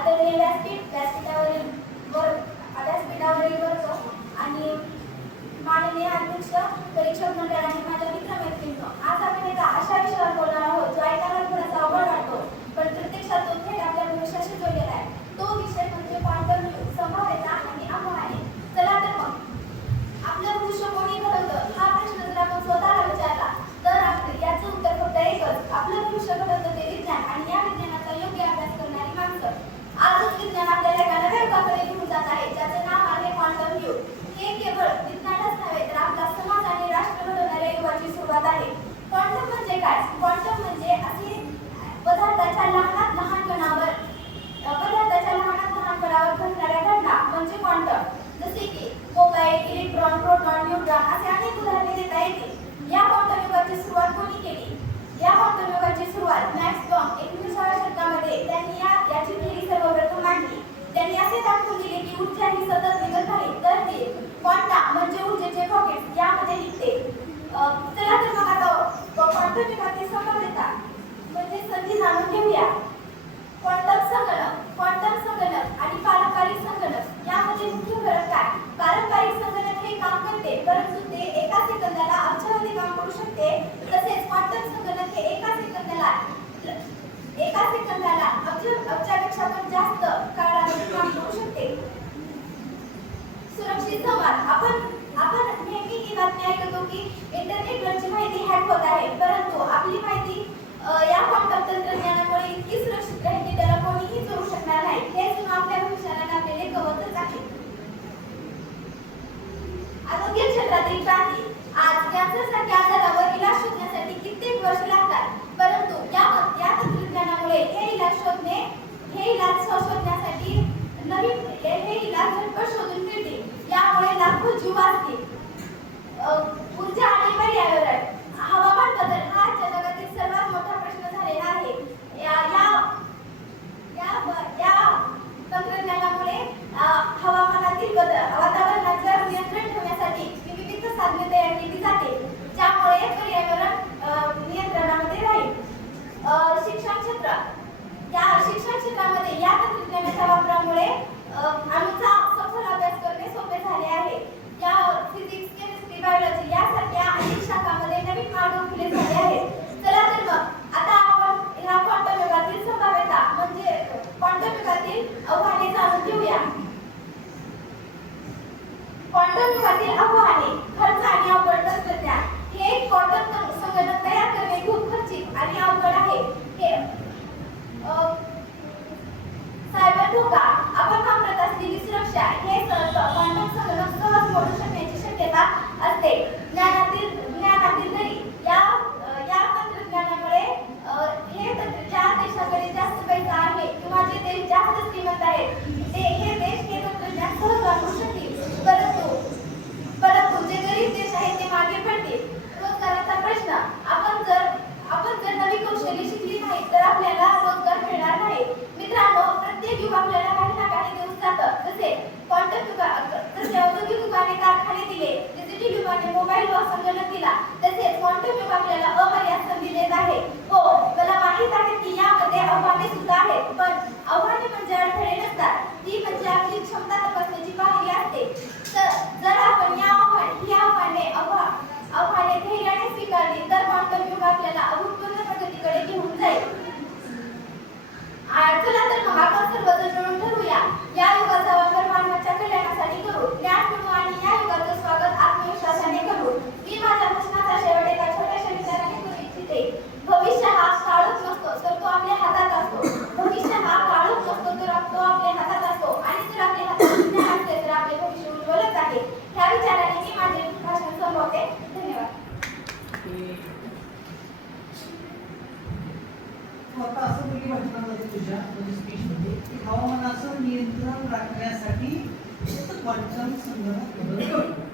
आता आदरणीय व्यासपीठ व्यासपीठावरील वर व्यासपीठावरील वर्ग आणि माननीय अध्यक्ष परीक्षक मंडळ आणि माझ्या मित्र मैत्रिणी आज आपण एका अशा विषयावर सेकंदात एका सेकंदाला माहिती परंतु आपली माहिती या तंत्रज्ञानामुळे सुरक्षित कोणीही चोरू शकणार नाही. हे आपल्या भविष्याला लागलेले आहे. आरोग्य क्षेत्रातील क्रांती आज आजारावर ते हे इलाज झटपट शोधून मिळते यामुळे लाखो जीव वाचतील. विभागातील आव्हाने खर्च आणि अवघड तंत्रज्ञान हे एक कॉटन संघटन तयार करणे खूप खर्चिक आणि अवघड आहे. हे सायबर धोका आपण वापरत असलेली सुरक्षा हे भांडवल संघटन सहज मोडू शकते कौशल्य शिकली नाही तर आपल्याला रोजगार मिळणार नाही. मित्रांनो प्रत्येक युग आपल्याला काही ना काही देऊन जातं. जसे क्वांटम युगा जसे औद्योगिक युगाने कारखाने दिले डिजिटल युगाने मोबाईल व संगणक म्हणजे हवामानाचं नियंत्रण राखण्यासाठी क्वांटम संगणक मदत